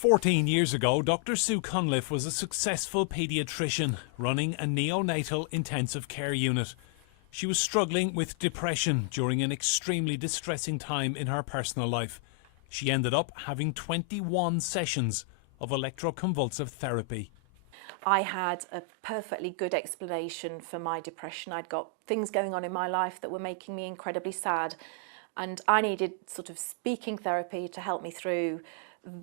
14 years ago, Dr. Sue Cunliffe was a successful paediatrician running a neonatal intensive care unit. She was struggling with depression during an extremely distressing time in her personal life. She ended up having 21 sessions of electroconvulsive therapy. I had a perfectly good explanation for my depression. I'd got things going on in my life that were making me incredibly sad, and I needed sort of speaking therapy to help me through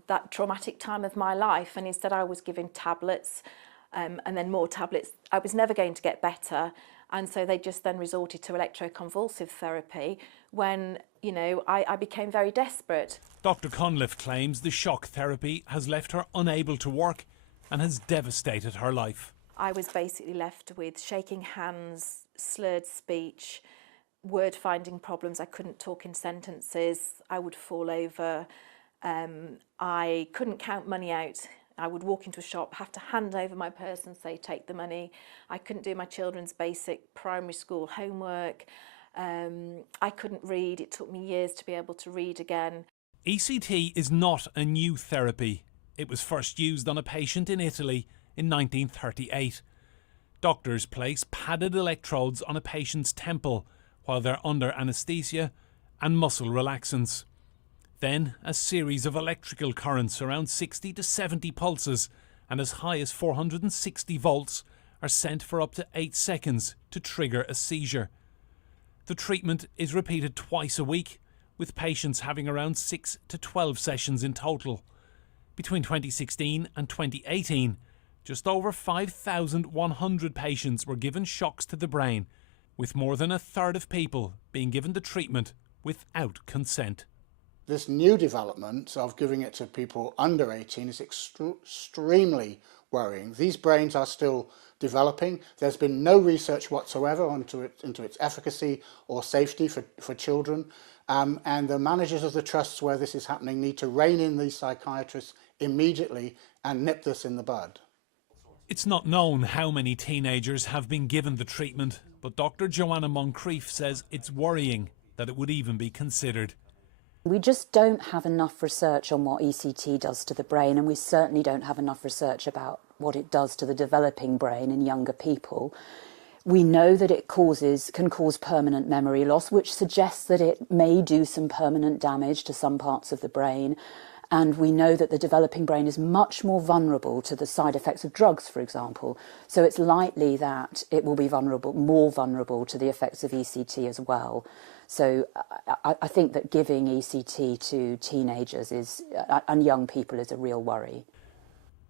that traumatic time of my life. And instead I was given tablets and then more tablets. I was never going to get better, and so they just then resorted to electroconvulsive therapy when, you know, I became very desperate. Dr. Cunliffe claims the shock therapy has left her unable to work and has devastated her life. I was basically left with shaking hands, slurred speech, word finding problems. I couldn't talk in sentences. I would fall over. I couldn't count money out. I would walk into a shop, have to hand over my purse and say, take the money. I couldn't do my children's basic primary school homework. I couldn't read. It took me years to be able to read again. ECT is not a new therapy. It was first used on a patient in Italy in 1938. Doctors place padded electrodes on a patient's temple while they're under anaesthesia and muscle relaxants. Then a series of electrical currents around 60 to 70 pulses and as high as 460 volts are sent for up to 8 seconds to trigger a seizure. The treatment is repeated twice a week, with patients having around 6 to 12 sessions in total. Between 2016 and 2018, just over 5,100 patients were given shocks to the brain, with more than a third of people being given the treatment without consent. This new development of giving it to people under 18 is extremely worrying. These brains are still developing. There's been no research whatsoever into its efficacy or safety for children. And the managers of the trusts where this is happening need to rein in these psychiatrists immediately and nip this in the bud. It's not known how many teenagers have been given the treatment, but Dr. Joanna Moncrief says it's worrying that it would even be considered. We just don't have enough research on what ECT does to the brain, and we certainly don't have enough research about what it does to the developing brain in younger people. We know that it can cause permanent memory loss, which suggests that it may do some permanent damage to some parts of the brain. And we know that the developing brain is much more vulnerable to the side effects of drugs, for example. So it's likely that it will be more vulnerable to the effects of ECT as well. So I think that giving ECT to teenagers and young people is a real worry.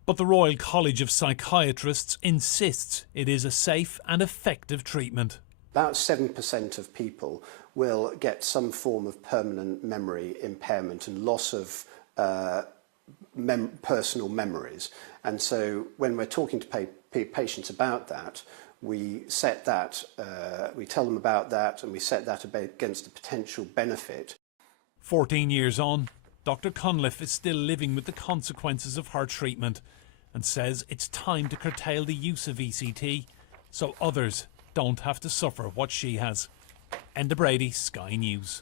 But the Royal College of Psychiatrists insists it is a safe and effective treatment. About 7% of people will get some form of permanent memory impairment and loss of personal memories. And so when we're talking to patients about that, we tell them about that, and we set that against a potential benefit. 14 years on, Dr. Cunliffe is still living with the consequences of her treatment and says it's time to curtail the use of ECT so others don't have to suffer what she has. Enda Brady, Sky News.